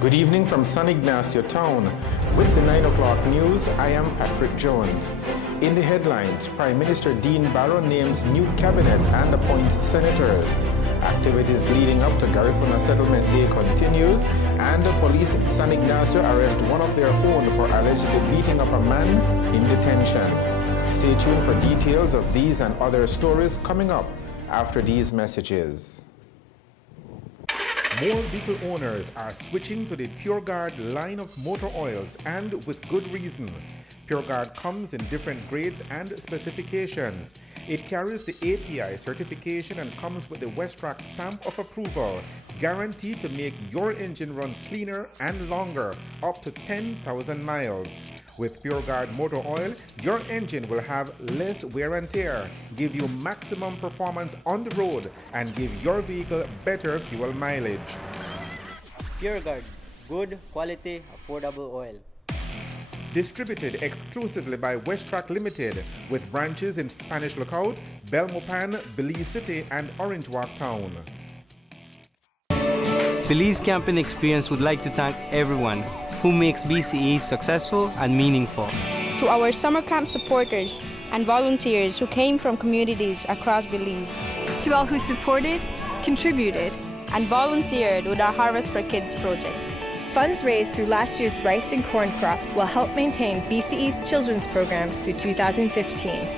Good evening from San Ignacio Town. With the 9 o'clock news, I am Patrick Jones. In the headlines, Prime Minister Dean Barrow names new cabinet and appoints senators. Activities leading up to Garifuna Settlement Day continues, and the police in San Ignacio arrest one of their own for allegedly beating up a man in detention. Stay tuned for details of these and other stories coming up after these messages. More vehicle owners are switching to the PureGuard line of motor oils, and with good reason. PureGuard comes in different grades and specifications. It carries the API certification and comes with the Westrack stamp of approval, guaranteed to make your engine run cleaner and longer, up to 10,000 miles. With PureGuard motor oil, your engine will have less wear and tear, give you maximum performance on the road, and give your vehicle better fuel mileage. PureGuard, good quality, affordable oil. Distributed exclusively by Westrack Limited, with branches in Spanish Lookout, Belmopan, Belize City, and Orange Walk Town. Belize Camping Experience would like to thank everyone who makes BCE successful and meaningful. To our summer camp supporters and volunteers who came from communities across Belize. To all who supported, contributed, and volunteered with our Harvest for Kids project. Funds raised through last year's rice and corn crop will help maintain BCE's children's programs through 2015.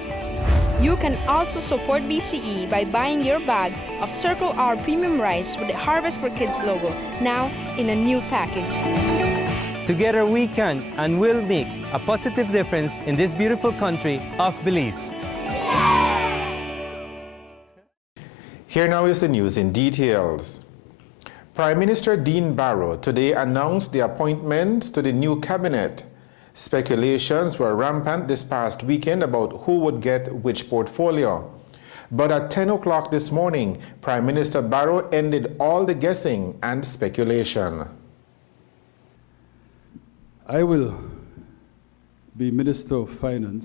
You can also support BCE by buying your bag of Circle R Premium Rice with the Harvest for Kids logo, now in a new package. Together we can and will make a positive difference in this beautiful country of Belize. Here now is the news in details. Prime Minister Dean Barrow today announced the appointments to the new cabinet. Speculations were rampant this past weekend about who would get which portfolio. But at 10 o'clock this morning, Prime Minister Barrow ended all the guessing and speculation. I will be Minister of Finance,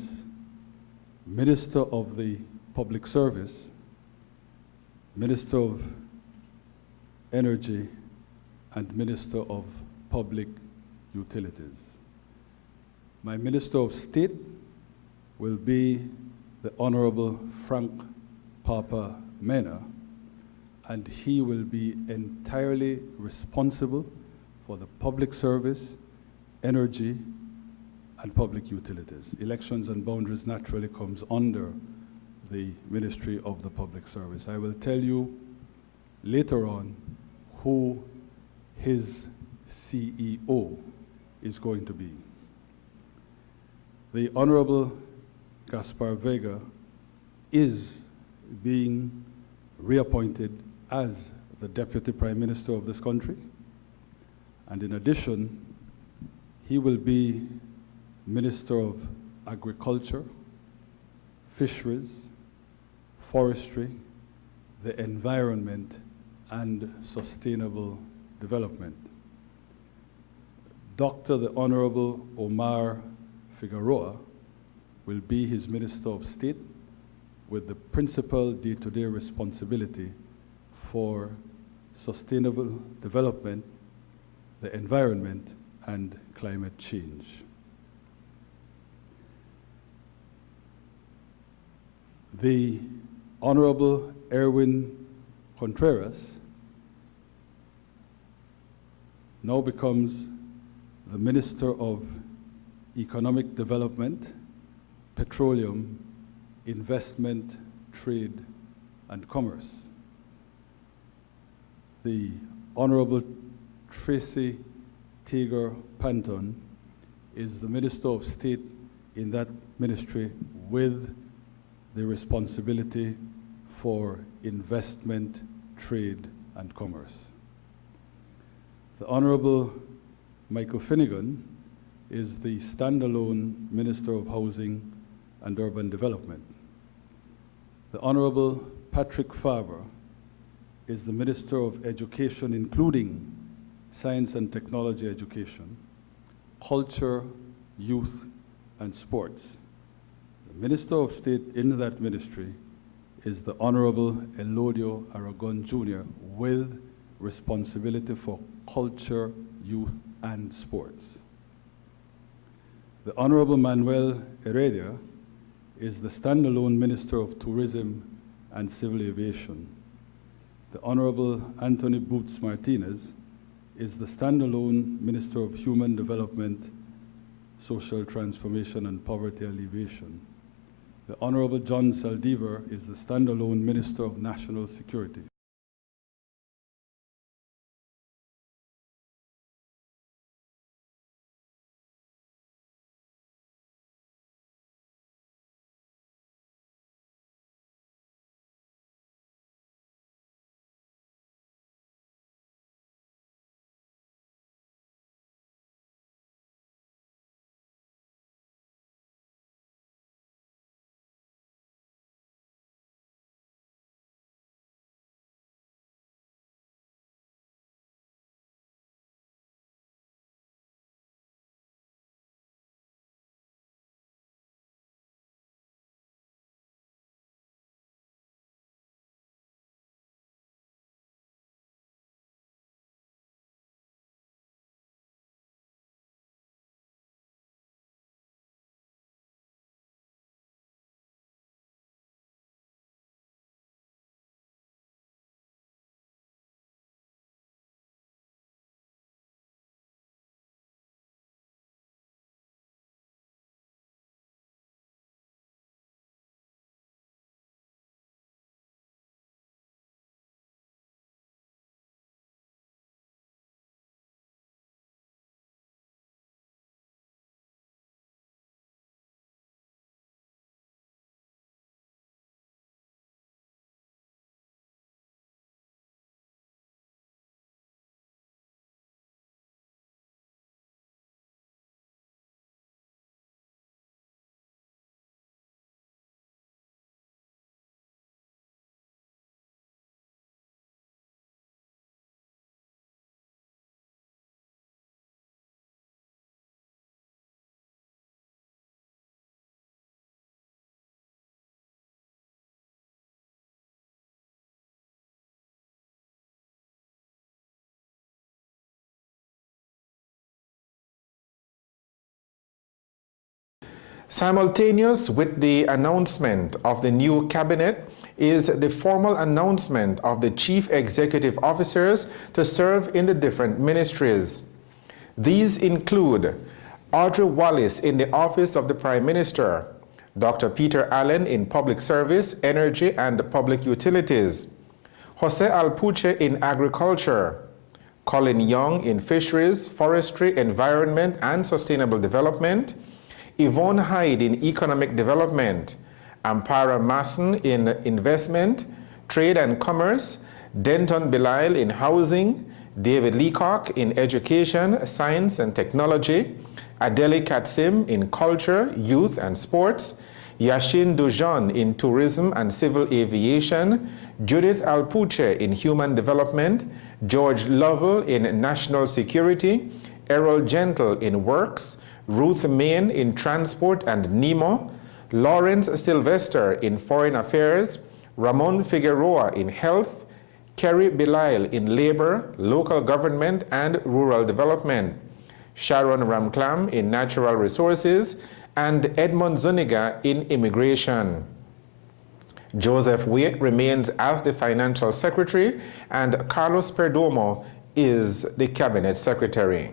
Minister of the Public Service, Minister of Energy, and Minister of Public Utilities. My Minister of State will be the Honorable Frank Papa Mena, and he will be entirely responsible for the public service, energy, and public utilities. Elections and boundaries naturally comes under the Ministry of the Public Service. I will tell you later on who his CEO is going to be. The Honorable Gaspar Vega is being reappointed as the Deputy Prime Minister of this country, and in addition, he will be Minister of Agriculture, Fisheries, Forestry, the Environment, and Sustainable Development. Dr. the Honorable Omar Figueroa will be his Minister of State with the principal day-to-day responsibility for sustainable development, the environment, and climate change. The Honorable Erwin Contreras now becomes the Minister of Economic Development, Petroleum, Investment, Trade, and Commerce. The Honorable Tracy Tager Panton is the Minister of State in that ministry with the responsibility for investment, trade, and commerce. The Honorable Michael Finnegan is the standalone Minister of Housing and Urban Development. The Honorable Patrick Faber is the Minister of Education, including Science and Technology Education, Culture, Youth, and Sports. The Minister of State in that ministry is the Honorable Elodio Aragon Jr. with responsibility for culture, youth, and sports. The Honorable Manuel Heredia is the standalone Minister of Tourism and Civil Aviation. The Honorable Anthony Boots Martinez is the standalone Minister of Human Development, Social Transformation and Poverty Alleviation. The Honorable John Saldivar is the standalone Minister of National Security. Simultaneous with the announcement of the new cabinet is the formal announcement of the chief executive officers to serve in the different ministries. These include Audrey Wallace in the office of the Prime Minister, Dr. Peter Allen in Public Service, Energy and Public Utilities, Jose Alpuche in Agriculture, Colin Young in Fisheries, Forestry, Environment and Sustainable Development, Yvonne Hyde in Economic Development, Ampara Masson in Investment, Trade and Commerce, Denton Belisle in Housing, David Leacock in Education, Science and Technology, Adeli Katsim in Culture, Youth and Sports, Yashin Dujan in Tourism and Civil Aviation, Judith Alpuche in Human Development, George Lovell in National Security, Errol Gentle in Works, Ruth Main in Transport and NEMO, Lawrence Sylvester in Foreign Affairs, Ramon Figueroa in Health, Kerry Belisle in Labor, Local Government and Rural Development, Sharon Ramklam in Natural Resources, and Edmund Zuniga in Immigration. Joseph Waite remains as the Financial Secretary, and Carlos Perdomo is the Cabinet Secretary.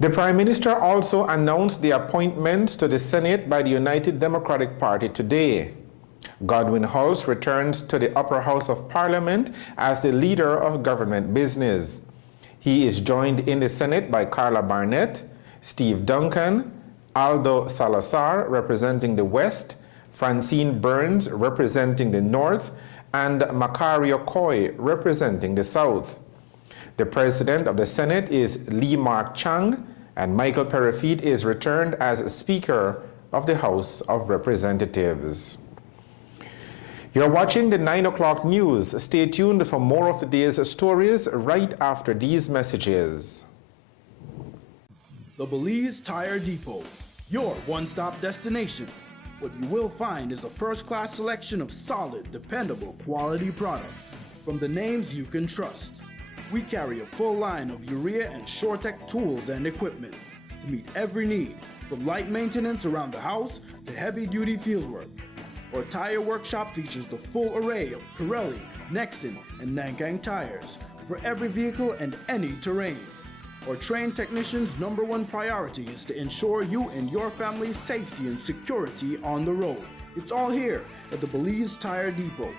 The Prime Minister also announced the appointments to the Senate by the United Democratic Party today. Godwin House returns to the upper house of Parliament as the leader of government business. He is joined in the Senate by Carla Barnett, Steve Duncan, Aldo Salazar representing the West, Francine Burns representing the North, and Macario Coy representing the South. The President of the Senate is Lee Mark Chang, and Michael Perifid is returned as Speaker of the House of Representatives. You're watching the 9 o'clock news. Stay tuned for more of the day's stories right after these messages. The Belize Tire Depot, your one-stop destination. What you will find is a first-class selection of solid, dependable, quality products. from the names you can trust. We carry a full line of urea and SureTech tools and equipment to meet every need, from light maintenance around the house to heavy-duty fieldwork. Our tire workshop features the full array of Pirelli, Nexen, and Nankang tires for every vehicle and any terrain. Our trained technicians' #1 priority is to ensure you and your family's safety and security on the road. It's all here at the Belize Tire Depot.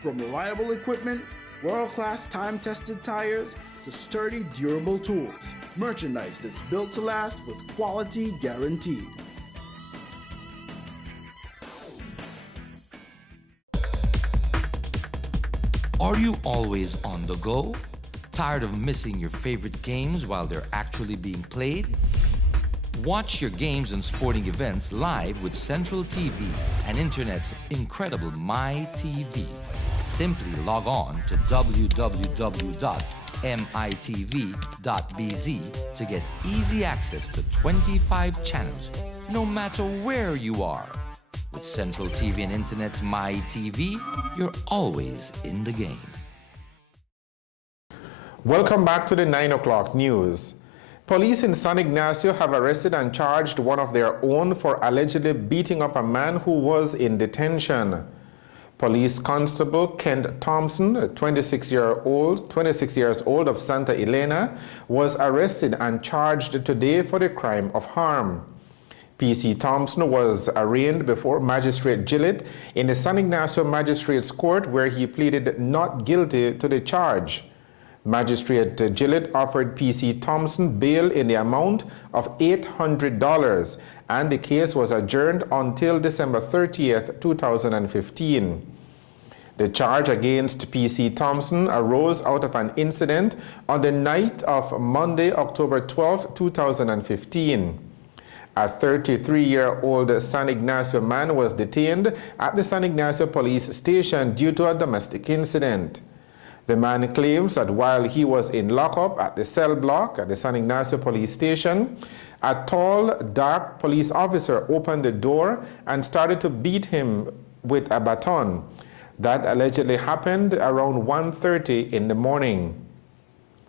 From reliable equipment, world-class time-tested tires, to sturdy, durable tools. Merchandise that's built to last with quality guaranteed. Are you always on the go? Tired of missing your favorite games while they're actually being played? Watch your games and sporting events live with Central TV and Internet's incredible MyTV. Simply log on to www.mitv.bz to get easy access to 25 channels, no matter where you are. With Central TV and Internet's MyTV, you're always in the game. Welcome back to the 9 o'clock news. Police in San Ignacio have arrested and charged one of their own for allegedly beating up a man who was in detention. Police Constable Kent Thompson, 26 years old of Santa Elena, was arrested and charged today for the crime of harm. PC Thompson was arraigned before Magistrate Gillett in the San Ignacio Magistrates Court, where he pleaded not guilty to the charge. Magistrate Gillett offered PC Thompson bail in the amount of $800, and the case was adjourned until December 30th, 2015. The charge against PC Thompson arose out of an incident on the night of Monday, October 12, 2015. A 33-year-old San Ignacio man was detained at the San Ignacio police station due to a domestic incident. The man claims that while he was in lockup at the cell block at the San Ignacio police station, a tall, dark police officer opened the door and started to beat him with a baton. That allegedly happened around 1:30 in the morning.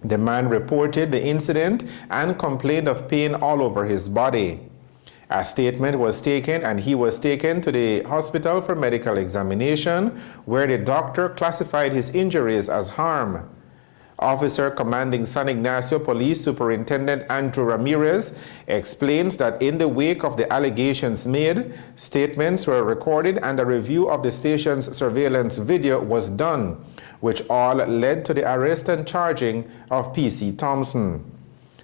The man reported the incident and complained of pain all over his body. A statement was taken and he was taken to the hospital for medical examination, where the doctor classified his injuries as harm. Officer Commanding San Ignacio Police Superintendent Andrew Ramirez explains that in the wake of the allegations made, statements were recorded and a review of the station's surveillance video was done, which all led to the arrest and charging of PC Thompson.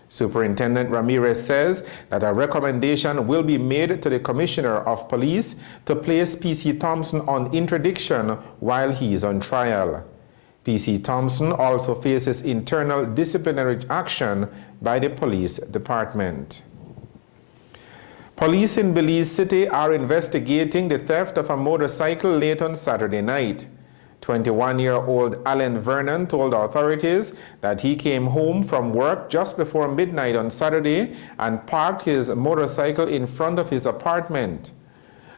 Superintendent Ramirez says that a recommendation will be made to the Commissioner of Police to place PC Thompson on interdiction while he is on trial. PC Thompson also faces internal disciplinary action by the police department. Police in Belize City are investigating the theft of a motorcycle late on Saturday night. 21-year-old Alan Vernon told authorities that he came home from work just before midnight on Saturday and parked his motorcycle in front of his apartment.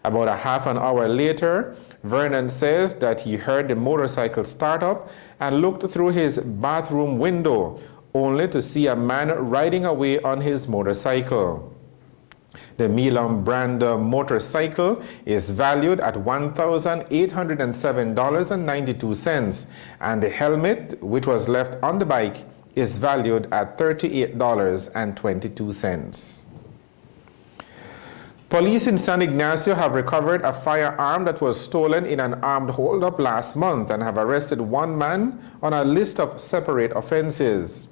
About a half an hour later, Vernon says that he heard the motorcycle start up and looked through his bathroom window, only to see a man riding away on his motorcycle. The Milam brand motorcycle is valued at $1,807.92, and the helmet, which was left on the bike, is valued at $38.22. Police in San Ignacio have recovered a firearm that was stolen in an armed holdup last month and have arrested one man on a list of separate offenses.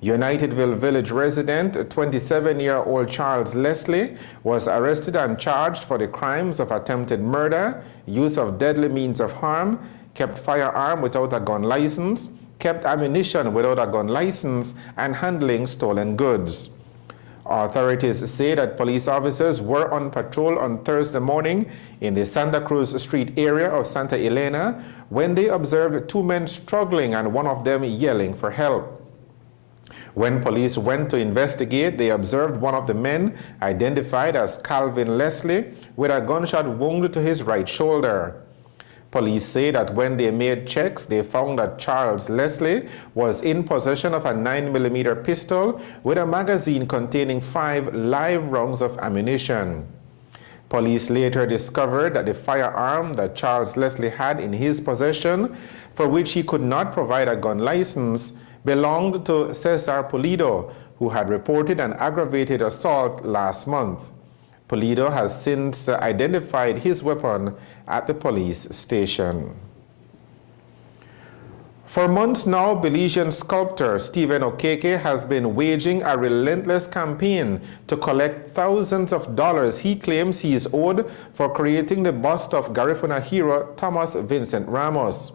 Unitedville Village resident, 27-year-old Charles Leslie, was arrested and charged for the crimes of attempted murder, use of deadly means of harm, kept firearm without a gun license, kept ammunition without a gun license, and handling stolen goods. Authorities say that police officers were on patrol on Thursday morning in the Santa Cruz Street area of Santa Elena when they observed two men struggling and one of them yelling for help. When police went to investigate, they observed one of the men, identified as Calvin Leslie, with a gunshot wound to his right shoulder. Police say that when they made checks, they found that Charles Leslie was in possession of a 9mm pistol with a magazine containing 5 live rounds of ammunition. Police later discovered that the firearm that Charles Leslie had in his possession, for which he could not provide a gun license, belonged to Cesar Pulido, who had reported an aggravated assault last month. Pulido has since identified his weapon at the police station. For months now, Belizean sculptor Stephen Okeke has been waging a relentless campaign to collect thousands of dollars he claims he is owed for creating the bust of Garifuna hero Thomas Vincent Ramos.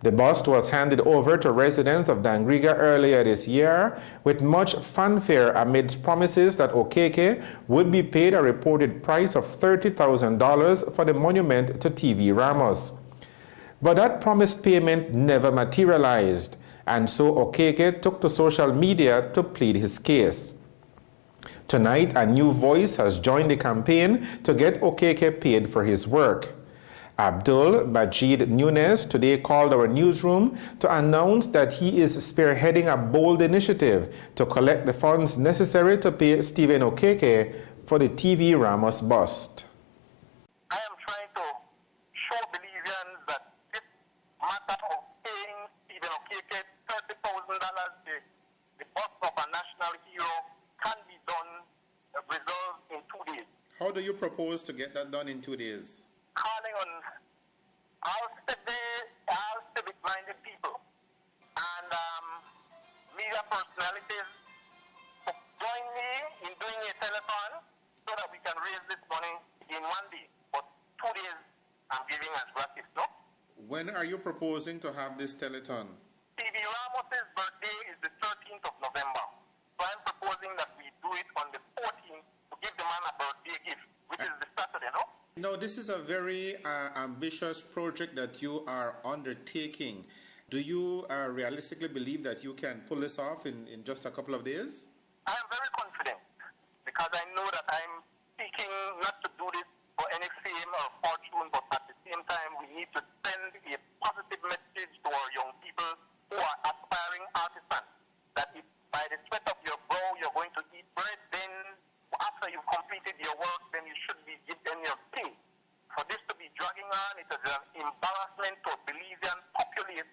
The bust was handed over to residents of Dangriga earlier this year with much fanfare amidst promises that Okeke would be paid a reported price of $30,000 for the monument to TV Ramos. But that promised payment never materialized, and so Okeke took to social media to plead his case. Tonight, a new voice has joined the campaign to get Okeke paid for his work. Abdul Majid Nunes today called our newsroom to announce that he is spearheading a bold initiative to collect the funds necessary to pay Stephen Okeke for the TV Ramos bust. I am trying to show Belizeans that this matter of paying Stephen Okeke $30,000, the bust of a national hero, can be done, resolved in 2 days. How do you propose to get that done in 2 days? Calling on all civic-minded people and media personalities to join me in doing a telethon so that we can raise this money in 1 day. But 2 days I'm giving as gratis, no? When are you proposing to have this telethon? TV Ramos' birthday is the 13th of November. So I'm proposing that we do it on the 14th to give the man a birthday gift, which is the Saturday, no? No, this is a very ambitious project that you are undertaking. Do you realistically believe that you can pull this off in just a couple of days? I am very confident because I know that I'm seeking not to do this for any fame or fortune, but at the same time we need to send a positive message to our young people who are aspiring artisans that if by the sweat of your brow you're going to eat bread, then after you've completed your work, then you should be given your pay. For this to be dragging on, it is an embarrassment to Belizean populace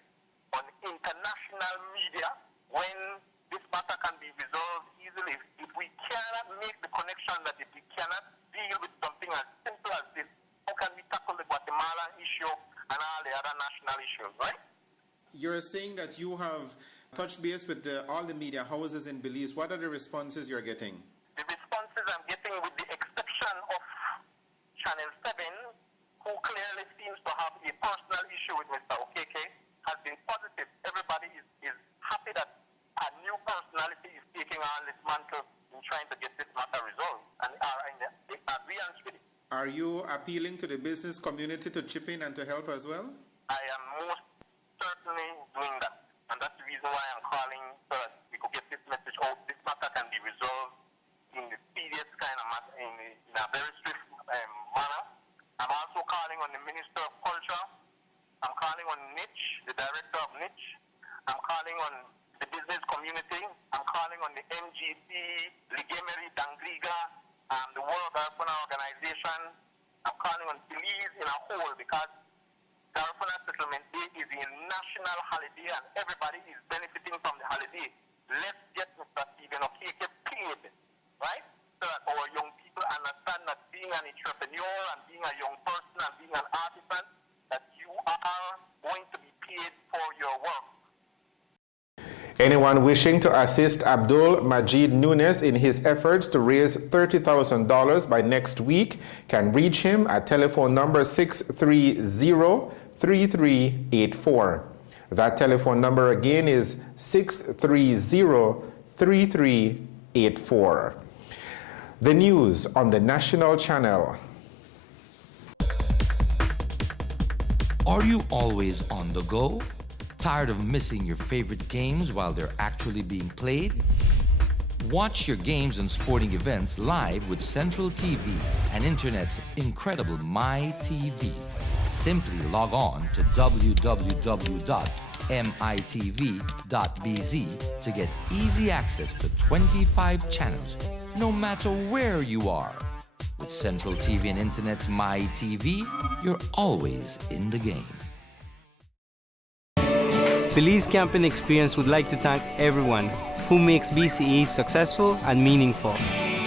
on international media when this matter can be resolved easily. If we cannot make the connection that if we cannot deal with something as simple as this, how can we tackle the Guatemalan issue and all the other national issues, right? You're saying that you have touched base with all the media houses in Belize. What are the responses you're getting? The responses I'm getting, with the exception of Channel 7, who clearly seems to have a personal issue with Mr. Okeke, has been positive. Everybody is happy that a new personality is taking on this mantle in trying to get this matter resolved, and are in the agreement with it. Are you appealing to the business community to chip in and to help as well? I am most certainly doing that, and that's the reason why I'm calling so that we could get this message out. This matter can be resolved in the serious kind of matter, in a very swift manner. I'm also calling on the Minister of Culture. I'm calling on Niche, the Director of Niche. I'm calling on the business community. I'm calling on the NGC, Ligemery, Dangriga, the World Garifuna Organization. I'm calling on Belize in a whole because Garifuna Settlement Day is a national holiday and everybody is benefiting from the holiday. Let's get Mr. Stephen Okeke paid, right? So that our young people understand that being an entrepreneur and being a young person and being an artisan, that you are going to be paid for your work. Anyone wishing to assist Abdul Majid Nunes in his efforts to raise $30,000 by next week can reach him at telephone number 630-3384. That telephone number again is 630-3384. The news on the national channel. Are you always on the go? Tired of missing your favorite games while they're actually being played? Watch your games and sporting events live with Central TV and Internet's incredible My TV. Simply log on to www.mitv.bz to get easy access to 25 channels, no matter where you are. With Central TV and Internet's MyTV, you're always in the game. Belize Camping Experience would like to thank everyone who makes BCE successful and meaningful.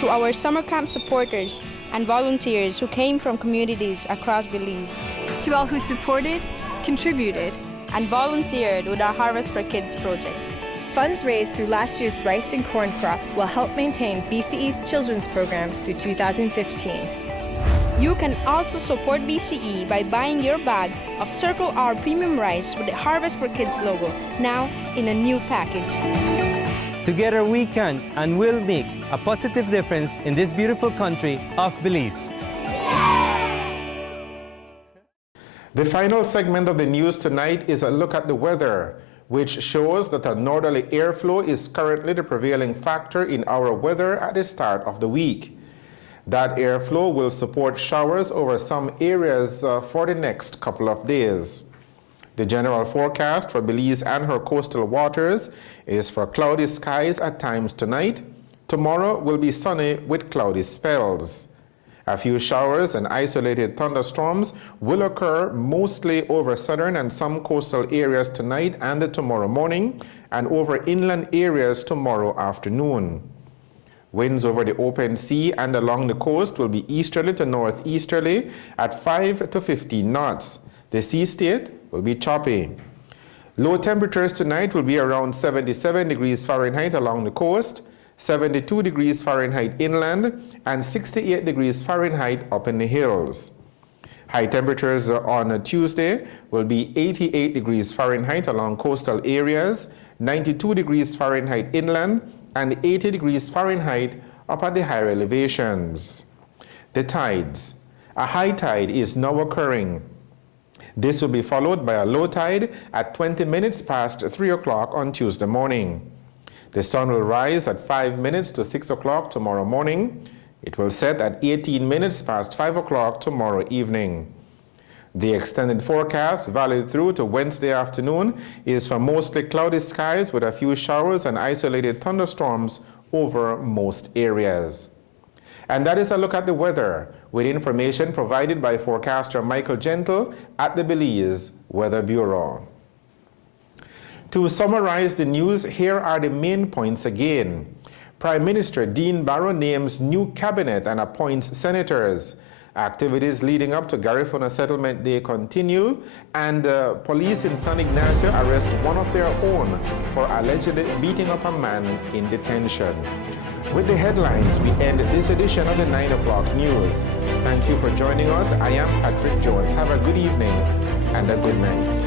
To our summer camp supporters and volunteers who came from communities across Belize. To all who supported, contributed, and volunteered with our Harvest for Kids project. Funds raised through last year's rice and corn crop will help maintain BCE's children's programs through 2015. You can also support BCE by buying your bag of Circle R Premium Rice with the Harvest for Kids logo, now in a new package. Together we can and will make a positive difference in this beautiful country of Belize. The final segment of the news tonight is a look at the weather, which shows that a northerly airflow is currently the prevailing factor in our weather at the start of the week. That airflow will support showers over some areas for the next couple of days. The general forecast for Belize and her coastal waters is for cloudy skies at times tonight. Tomorrow will be sunny with cloudy spells. A few showers and isolated thunderstorms will occur mostly over southern and some coastal areas tonight and tomorrow morning, and over inland areas tomorrow afternoon. Winds over the open sea and along the coast will be easterly to northeasterly at 5 to 15 knots. The sea state will be choppy. Low temperatures tonight will be around 77 degrees Fahrenheit along the coast, 72 degrees Fahrenheit inland, and 68 degrees Fahrenheit up in the hills. High temperatures on Tuesday will be 88 degrees Fahrenheit along coastal areas, 92 degrees Fahrenheit inland, and 80 degrees Fahrenheit up at the higher elevations. The tides. A high tide is now occurring. This will be followed by a low tide at 20 minutes past 3 o'clock on Tuesday morning. The sun will rise at 5 minutes to 6 o'clock tomorrow morning. It will set at 18 minutes past 5 o'clock tomorrow evening. The extended forecast, valid through to Wednesday afternoon, is for mostly cloudy skies with a few showers and isolated thunderstorms over most areas. And that is a look at the weather, with information provided by forecaster Michael Gentle at the Belize Weather Bureau. To summarize the news, here are the main points again. Prime Minister Dean Barrow names new cabinet and appoints senators. Activities leading up to Garifuna Settlement Day continue, and police in San Ignacio arrest one of their own for allegedly beating up a man in detention. With the headlines, we end this edition of the 9 o'clock news. Thank you for joining us. I am Patrick Jones. Have a good evening and a good night.